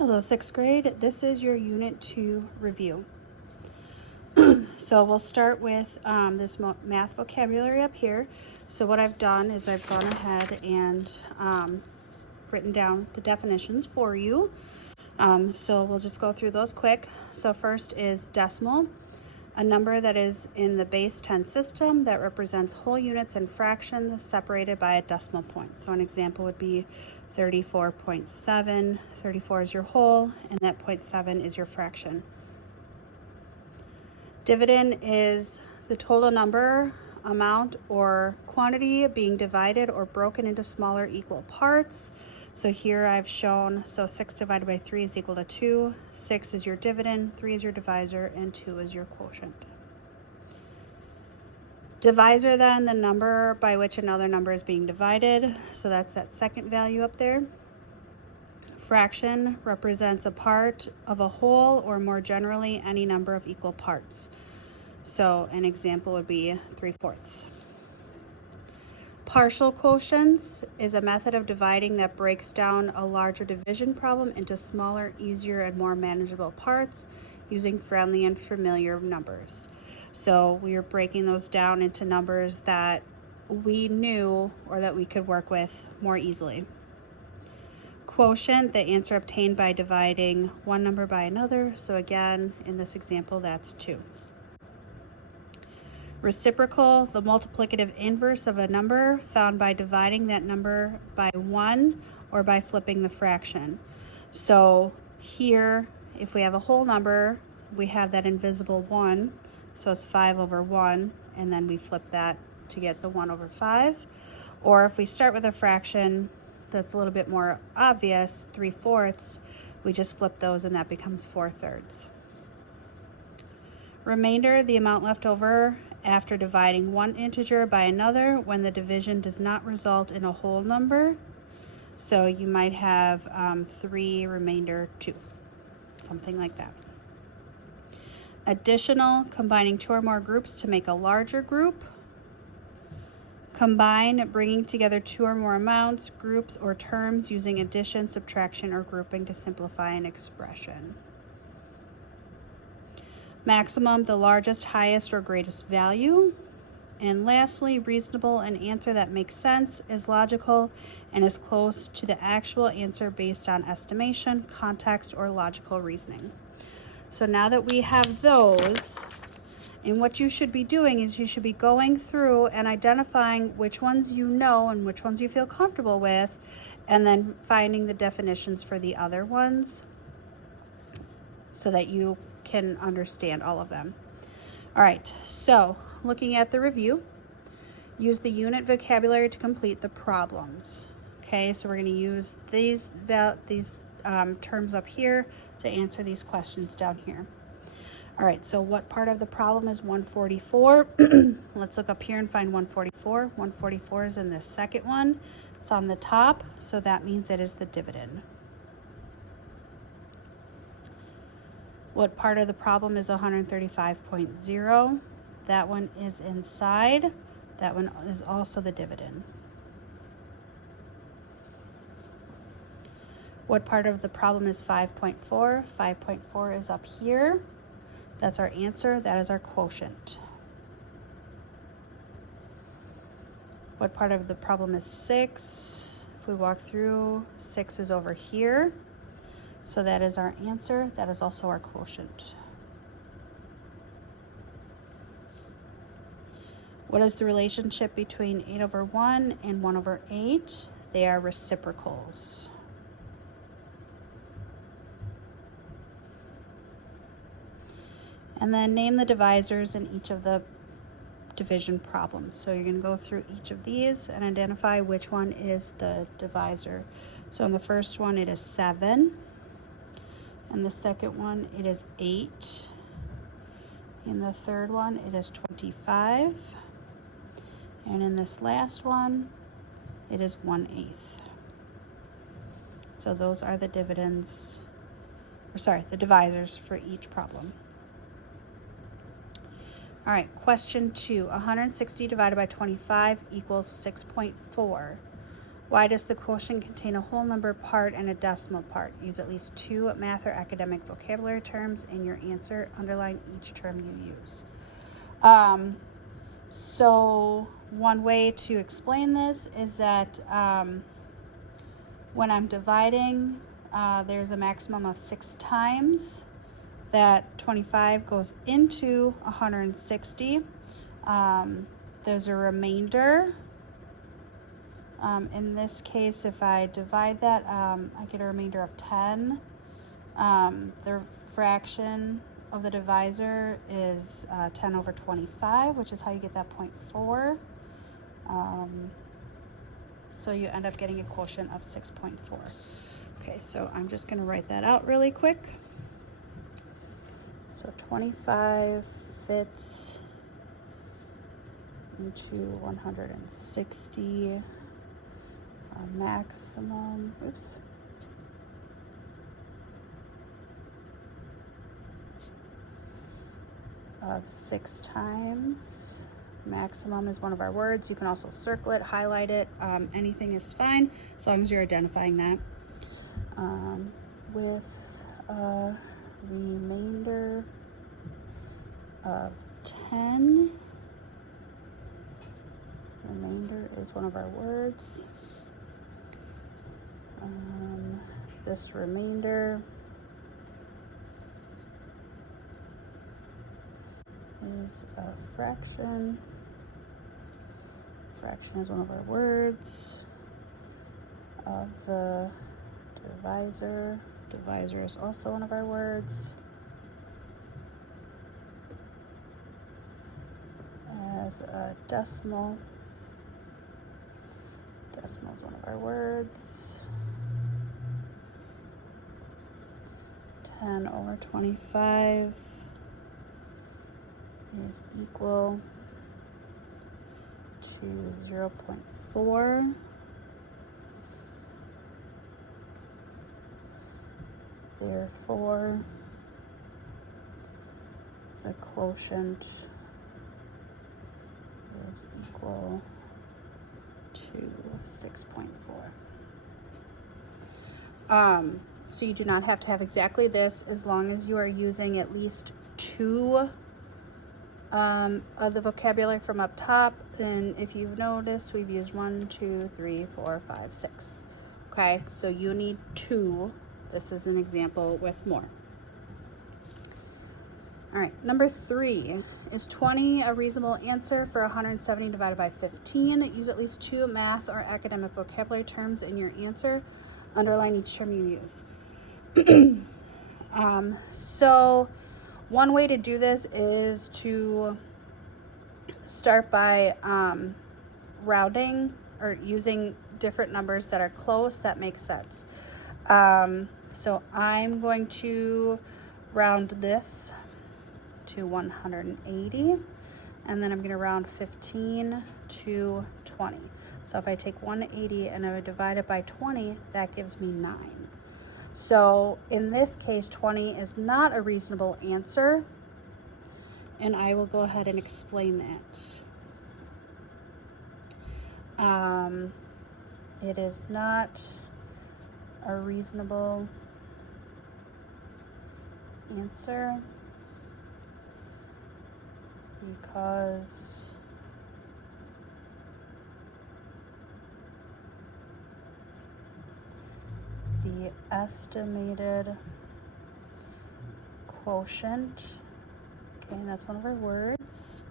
Hello, 6th grade. This is your Unit 2 review. So we'll start with this math vocabulary up here. So what I've done is I've gone ahead and written down the definitions for you. So we'll just go through those quick. So first is decimal, a number that is in the base 10 system that represents whole units and fractions separated by a decimal point. So an example would be 34.7. 34 is your whole, and that 0.7 is your fraction. Dividend is the total number, amount, or quantity being divided or broken into smaller equal parts. So here I've shown, 6 divided by 3 is equal to 2. 6 is your dividend, 3 is your divisor, and 2 is your quotient. Divisor, then, the number by which another number is being divided. So that's that second value up there. Fraction represents a part of a whole, or more generally, any number of equal parts. So an example would be 3/4. Partial quotients is a method of dividing that breaks down a larger division problem into smaller, easier, and more manageable parts using friendly and familiar numbers. So we are breaking those down into numbers that we knew or that we could work with more easily. Quotient, the answer obtained by dividing one number by another. So again, in this example, that's 2. Reciprocal, the multiplicative inverse of a number found by dividing that number by 1 or by flipping the fraction. So here, if we have a whole number, we have that invisible 1, so it's 5/1, and then we flip that to get the 1/5. Or if we start with a fraction that's a little bit more obvious, 3/4, we just flip those and that becomes 4/3. Remainder, the amount left over after dividing one integer by another when the division does not result in a whole number. So you might have 3 remainder 2, something like that. Additional, combining 2 or more groups to make a larger group. Combine, bringing together 2 or more amounts, groups, or terms using addition, subtraction, or grouping to simplify an expression. Maximum, the largest, highest, or greatest value. And lastly, reasonable, an answer that makes sense, is logical, and is close to the actual answer based on estimation, context, or logical reasoning. So now that we have those, and what you should be doing is you should be going through and identifying which ones you know and which ones you feel comfortable with, and then finding the definitions for the other ones so that you can understand all of them. All right, so looking at the review, use the unit vocabulary to complete the problems. Okay, so we're going to use these terms up here to answer these questions down here. All right, so what part of the problem is 144? Let's look up here and find 144. 144 is in the second one. It's on the top, so that means it is the dividend. What part of the problem is 135.0? That one is inside. That one is also the dividend. What part of the problem is 5.4? 5.4 is up here. That's our answer. That is our quotient. What part of the problem is 6? If we walk through, 6 is over here. So that is our answer. That is also our quotient. What is the relationship between 8/1 and 1/8? They are reciprocals. And then name the divisors in each of the division problems. So you're going to go through each of these and identify which one is the divisor. So in the first one, it is 7. In the second one, it is 8. In the third one, it is 25. And in this last one, it is 1/8. So those are the dividends, the divisors for each problem. All right, question 2. 160 divided by 25 equals 6.4. Why does the quotient contain a whole number part and a decimal part? Use at least 2 math or academic vocabulary terms in your answer. Underline each term you use. So one way to explain this is that when I'm dividing, there's a maximum of 6 times that 25 goes into 160. There's a remainder. In this case, if I divide that, I get a remainder of 10. The fraction of the divisor is 10 over 25, which is how you get that 0.4. So you end up getting a quotient of 6.4. Okay, so I'm just going to write that out really quick. So 25 fits into 160, maximum, of 6 times. Maximum is one of our words. You can also circle it, highlight it. Anything is fine as long as you're identifying that. With a remainder of 10. Remainder is one of our words. This remainder is a fraction. Fraction is one of our words. Of the divisor. Divisor is also one of our words. As a decimal. Decimal is one of our words. 10 over 25 is equal to 0.4. Therefore, the quotient is equal to 6.4. So you do not have to have exactly this as long as you are using at least 2 of the vocabulary from up top. And if you've noticed, we've used 1, 2, 3, 4, 5, 6. Okay, so you need 2. This is an example with more. All right, number 3. Is 20 a reasonable answer for 170 divided by 15? Use at least 2 math or academic vocabulary terms in your answer. Underline each term you use. So one way to do this is to start by rounding or using different numbers that are close that make sense. So I'm going to round this to 180, and then I'm going to round 15 to 20. So if I take 180 and I divide it by 20, that gives me 9. So in this case, 20 is not a reasonable answer, and I will go ahead and explain that. It is not a reasonable answer because the estimated quotient, okay, and that's one of our words,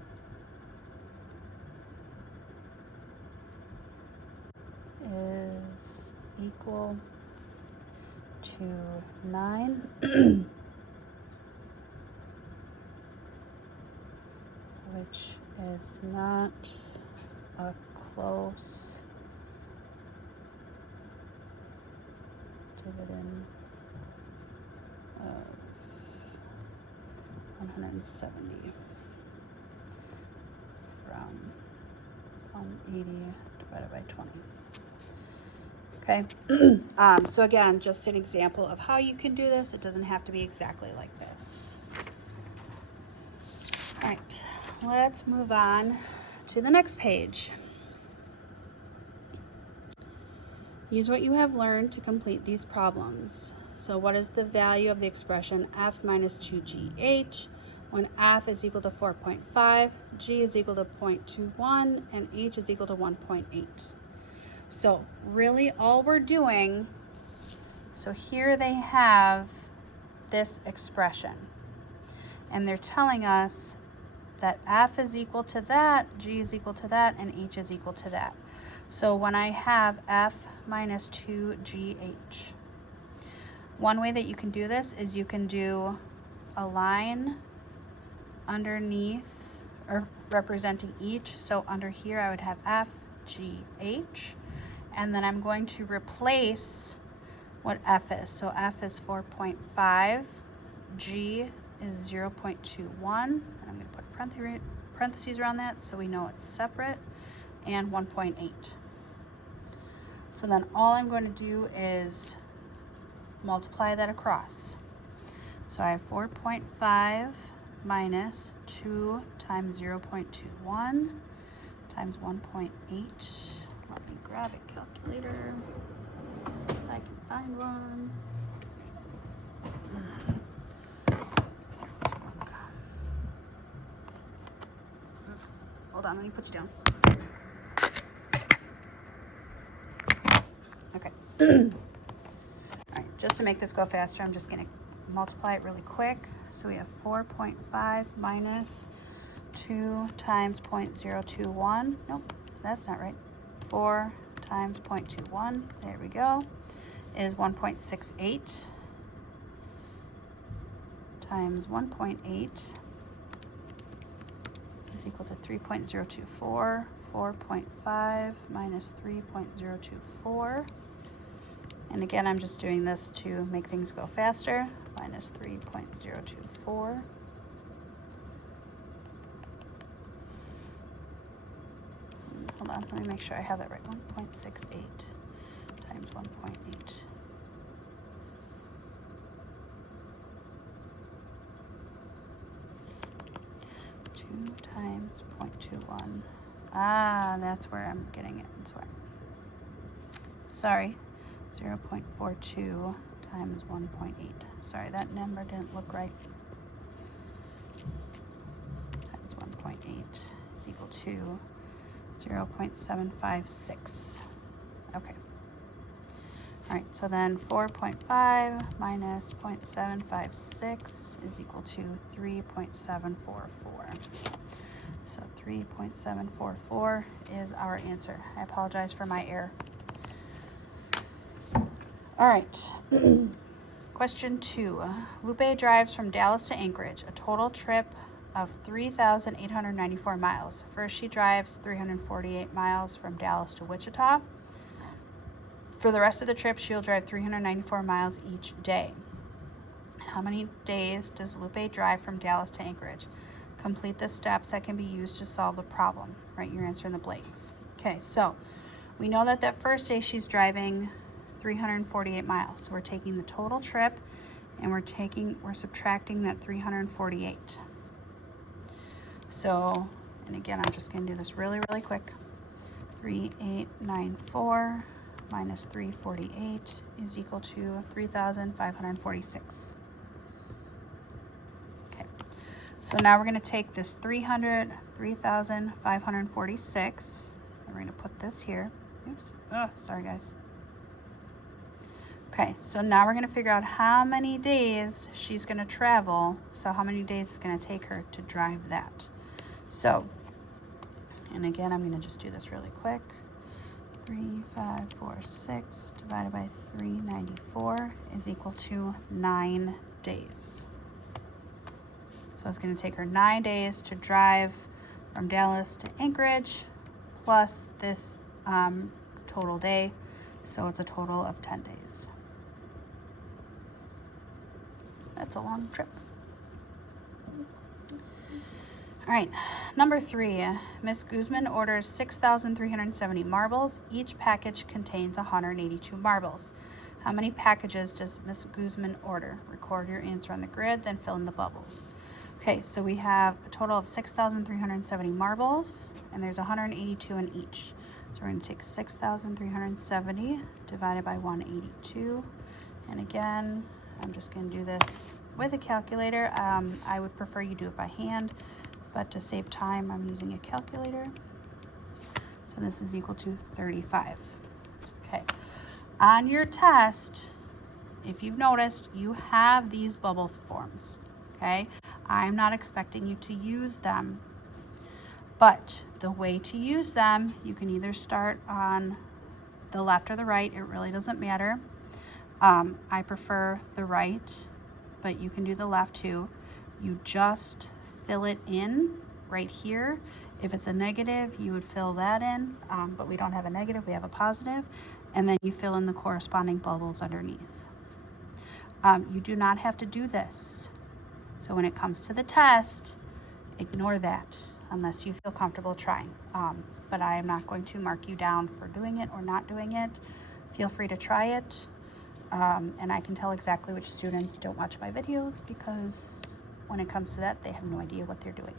is equal to 9, which is not a close dividend of 170 from 180 divided by 20. Okay, so again, just an example of how you can do this. It doesn't have to be exactly like this. All right, let's move on to the next page. Use what you have learned to complete these problems. So what is the value of the expression f minus 2gh when f is equal to 4.5, g is equal to 0.21, and h is equal to 1.8? So really all we're doing, so here they have this expression, and they're telling us that f is equal to that, g is equal to that, and h is equal to that. So when I have f minus 2gh, one way that you can do this is you can do a line underneath or representing each. So under here I would have f, g, h, and then I'm going to replace what f is. So f is 4.5, g is 0.21, and I'm going to put parentheses around that so we know it's separate, and 1.8. So then all I'm going to do is multiply that across. So I have 4.5 minus 2 times 0.21 times 1.8. Let me grab a calculator if I can find one. Hold on, let me put you down. Okay. All right, just to make this go faster, I'm just going to multiply it really quick. So we have 4.5 minus 2 times 0.021. Nope, that's not right. 4 times 0.21, there we go, is 1.68 times 1.8 is equal to 3.024. 4.5 minus 3.024. And again, I'm just doing this to make things go faster. Minus 3.024. Hold on, let me make sure I have that right. 1.68 times 1.8. 2 times 0.21. Ah, that's where I'm getting it. That's why. Sorry. 0.42 times 1.8. Sorry, that number didn't look right. Times 1.8 is equal to 0.756. Okay. All right, so then 4.5 minus 0.756 is equal to 3.744. So 3.744 is our answer. I apologize for my error. All right. Question 2. Lupe drives from Dallas to Anchorage, a total trip of 3,894 miles. First, she drives 348 miles from Dallas to Wichita. For the rest of the trip, she'll drive 394 miles each day. How many days does Lupe drive from Dallas to Anchorage? Complete the steps that can be used to solve the problem. Write your answer in the blanks. Okay, so we know that first day she's driving 348 miles. So we're taking the total trip and we're subtracting that 348. So, and again, I'm just going to do this really, really quick. 3,894 minus 348 is equal to 3,546. Okay, so now we're going to take this 3,546, and we're going to put this here. Oops, oh, sorry guys. Okay, so now we're going to figure out how many days she's going to travel, so how many days it's going to take her to drive that. So, and again, I'm going to just do this really quick. 3,546 divided by 394 is equal to 9 days. So it's going to take her 9 days to drive from Dallas to Anchorage, plus this total day. So it's a total of 10 days. That's a long trip. All right, number 3, Miss Guzman orders 6,370 marbles. Each package contains 182 marbles. How many packages does Miss Guzman order? Record your answer on the grid, then fill in the bubbles. Okay, so we have a total of 6,370 marbles, and there's 182 in each. So we're going to take 6,370 divided by 182. And again, I'm just going to do this with a calculator. I would prefer you do it by hand, but to save time, I'm using a calculator. So this is equal to 35. Okay. On your test, if you've noticed, you have these bubble forms. Okay. I'm not expecting you to use them, but the way to use them, you can either start on the left or the right. It really doesn't matter. I prefer the right, but you can do the left too. You just fill it in right here. If it's a negative, you would fill that in, but we don't have a negative, we have a positive, and then you fill in the corresponding bubbles underneath. You do not have to do this. So when it comes to the test, ignore that unless you feel comfortable trying. But I am not going to mark you down for doing it or not doing it. Feel free to try it. And I can tell exactly which students don't watch my videos because when it comes to that, they have no idea what they're doing.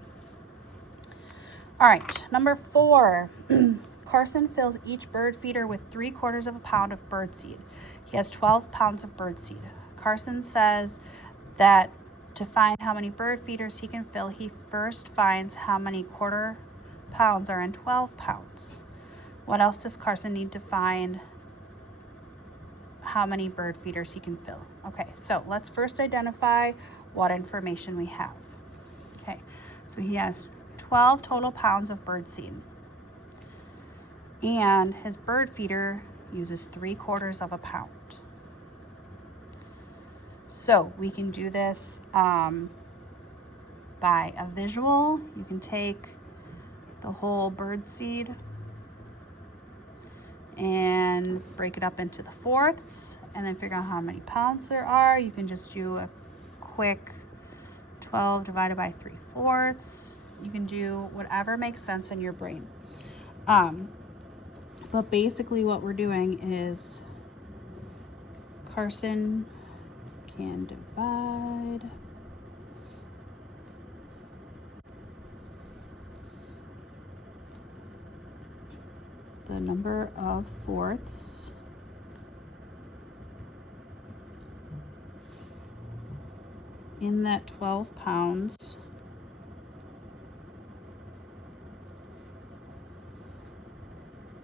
All right, number 4. Carson fills each bird feeder with 3/4 of a pound of birdseed. He has 12 pounds of birdseed. Carson says that to find how many bird feeders he can fill, he first finds how many 1/4 pounds are in 12 pounds. What else does Carson need to find how many bird feeders he can fill? Okay, so let's first identify what information we have. Okay, so he has 12 total pounds of bird seed, and his bird feeder uses 3/4 of a pound. So we can do this by a visual. You can take the whole bird seed and break it up into the fourths and then figure out how many pounds there are. You can just do a quick 12 divided by 3/4. You can do whatever makes sense in your brain. But basically what we're doing is Carson can divide the number of fourths in that 12 pounds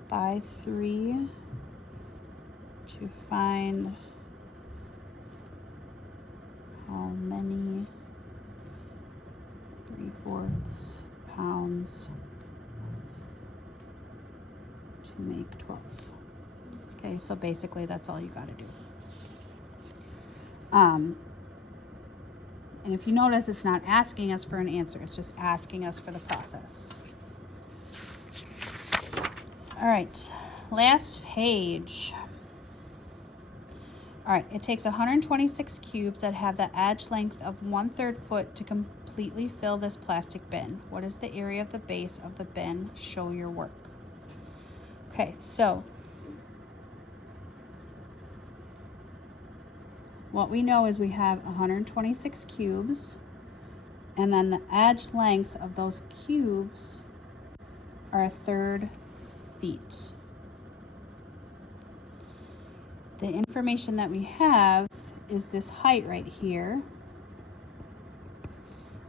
by 3 to find how many 3/4 pounds to make 12. Okay, so basically that's all you got to do. And if you notice, it's not asking us for an answer, it's just asking us for the process. All right, last page. All right, it takes 126 cubes that have the edge length of 1/3 foot to completely fill this plastic bin. What is the area of the base of the bin? Show your work. Okay, so what we know is we have 126 cubes, and then the edge lengths of those cubes are 1/3 feet. The information that we have is this height right here.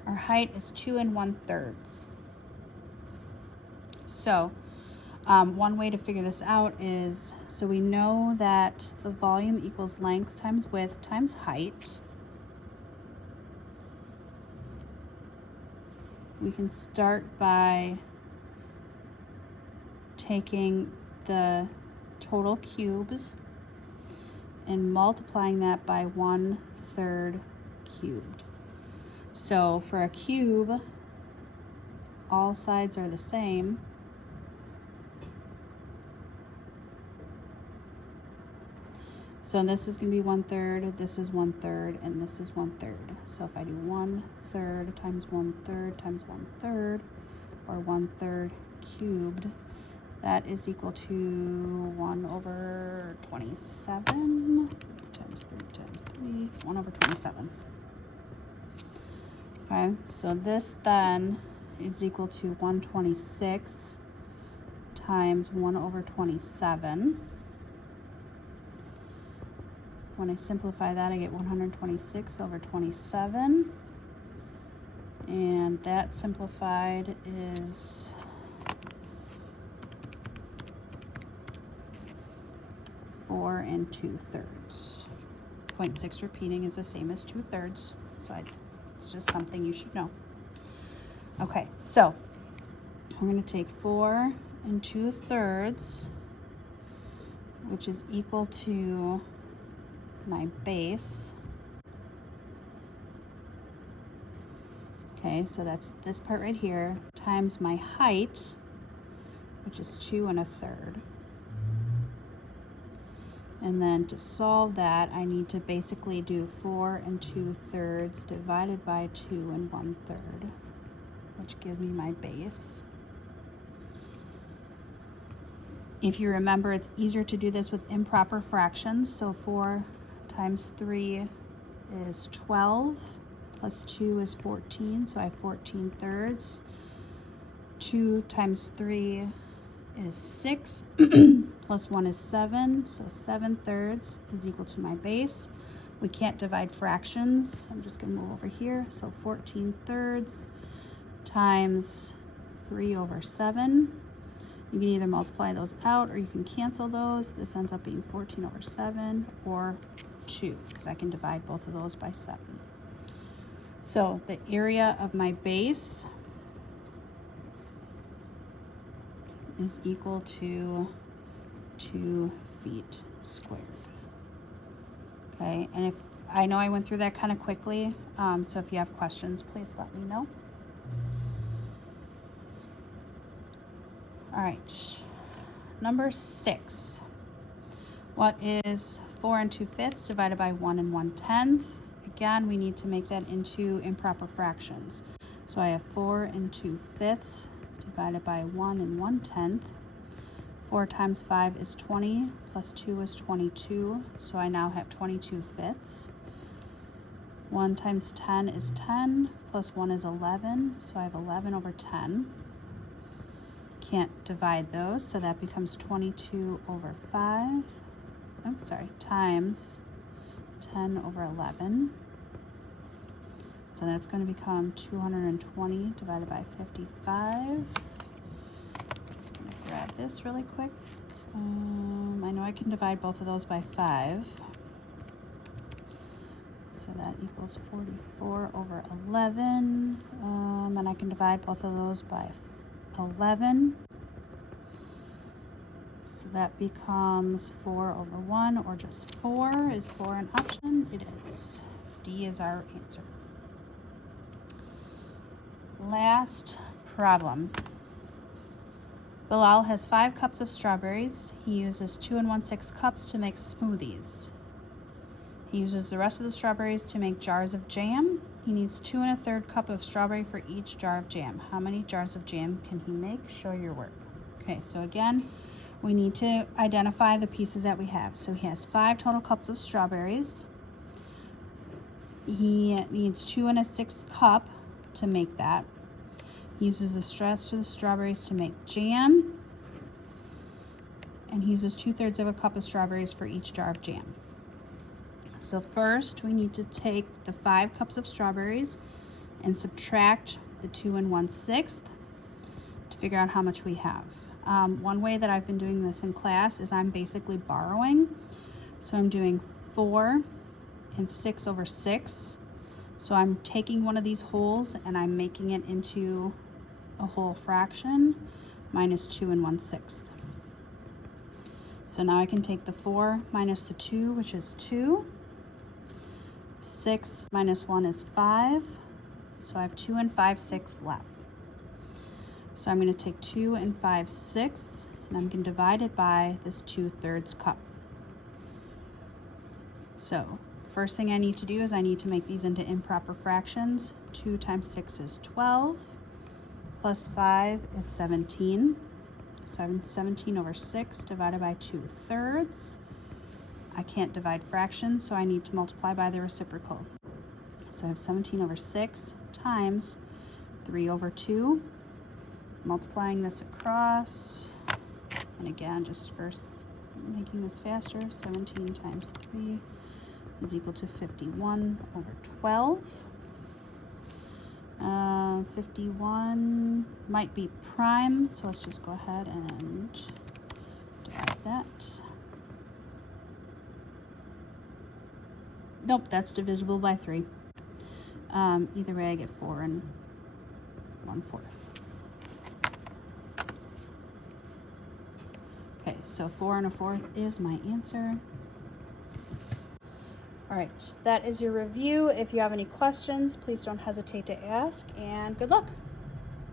Our height is 2 1/3. So one way to figure this out is, so we know that the volume equals length times width times height. We can start by taking the total cubes and multiplying that by 1/3 cubed. So for a cube, all sides are the same. So this is going to be 1/3, this is 1/3, and this is 1/3. So if I do 1/3 times 1/3 times 1/3, or 1/3 cubed, that is equal to 1/27 times 3 times 3, 1/27. Okay, so this then is equal to 126 times 1 over 27. When I simplify that, I get 126 over 27. And that simplified is 4 2/3. 0.6 repeating is the same as 2/3. So it's just something you should know. Okay, so we're going to take 4 2/3, which is equal to my base. Okay, so that's this part right here, times my height, which is 2 1/3. And then to solve that, I need to basically do 4 2/3 divided by 2 1/3, which gives me my base. If you remember, it's easier to do this with improper fractions. So 4 times 3 is 12, plus 2 is 14, so I have 14/3. 2 times 3 is 6, plus 1 is 7, so 7/3 is equal to my base. We can't divide fractions. I'm just going to move over here. So 14/3 times 3 over 7. You can either multiply those out or you can cancel those. This ends up being 14 over 7 or 2, because I can divide both of those by 7. So the area of my base is equal to 2 feet squared. Okay, and if I know I went through that kind of quickly, so if you have questions, please let me know. All right, number 6. What is 4 2/5 divided by 1 1/10? Again, we need to make that into improper fractions. So I have 4 2/5 divided by 1 1/10. 4 times 5 is 20, plus 2 is 22, so I now have 22/5. 1 times 10 is 10, plus 1 is 11, so I have 11 over 10. Can't divide those, so that becomes 22 over 5. Times 10 over 11. So that's going to become 220 divided by 55. Just going to grab this really quick. I know I can divide both of those by 5. So that equals 44 over 11. And I can divide both of those by 11. So that becomes 4 over 1, or just 4. Is 4 an option? It is. D is our answer. Last problem. Bilal has 5 cups of strawberries. He uses 2 1/6 cups to make smoothies. He uses the rest of the strawberries to make jars of jam. He needs 2 1/3 cup of strawberry for each jar of jam. How many jars of jam can he make? Show your work. Okay, so again, we need to identify the pieces that we have. So he has 5 total cups of strawberries. He needs 2 1/6 cup to make that. He uses the rest of the strawberries to make jam. And he uses 2/3 of a cup of strawberries for each jar of jam. So first, we need to take the 5 cups of strawberries and subtract the 2 1/6 to figure out how much we have. One way that I've been doing this in class is I'm basically borrowing. So I'm doing 4 and 6 over 6. So I'm taking one of these wholes and I'm making it into a whole fraction minus 2 1/6. So now I can take the 4 minus the 2, which is 2. 6 minus 1 is 5. So I have 2 5/6 left. So I'm going to take 2 5/6 and I'm going to divide it by this 2/3 cup. So first thing I need to do is I need to make these into improper fractions. 2 times 6 is 12, plus 5 is 17. So 17 over 6 divided by 2/3. I can't divide fractions, so I need to multiply by the reciprocal. So I have 17 over 6 times 3 over 2. Multiplying this across, And again, just first making this faster, 17 times 3 is equal to 51 over 12. 51 might be prime, so let's just go ahead and divide that. Nope, that's divisible by 3. Either way, I get 4 1/4. Okay, so 4 1/4 is my answer. All right, that is your review. If you have any questions, please don't hesitate to ask, and good luck.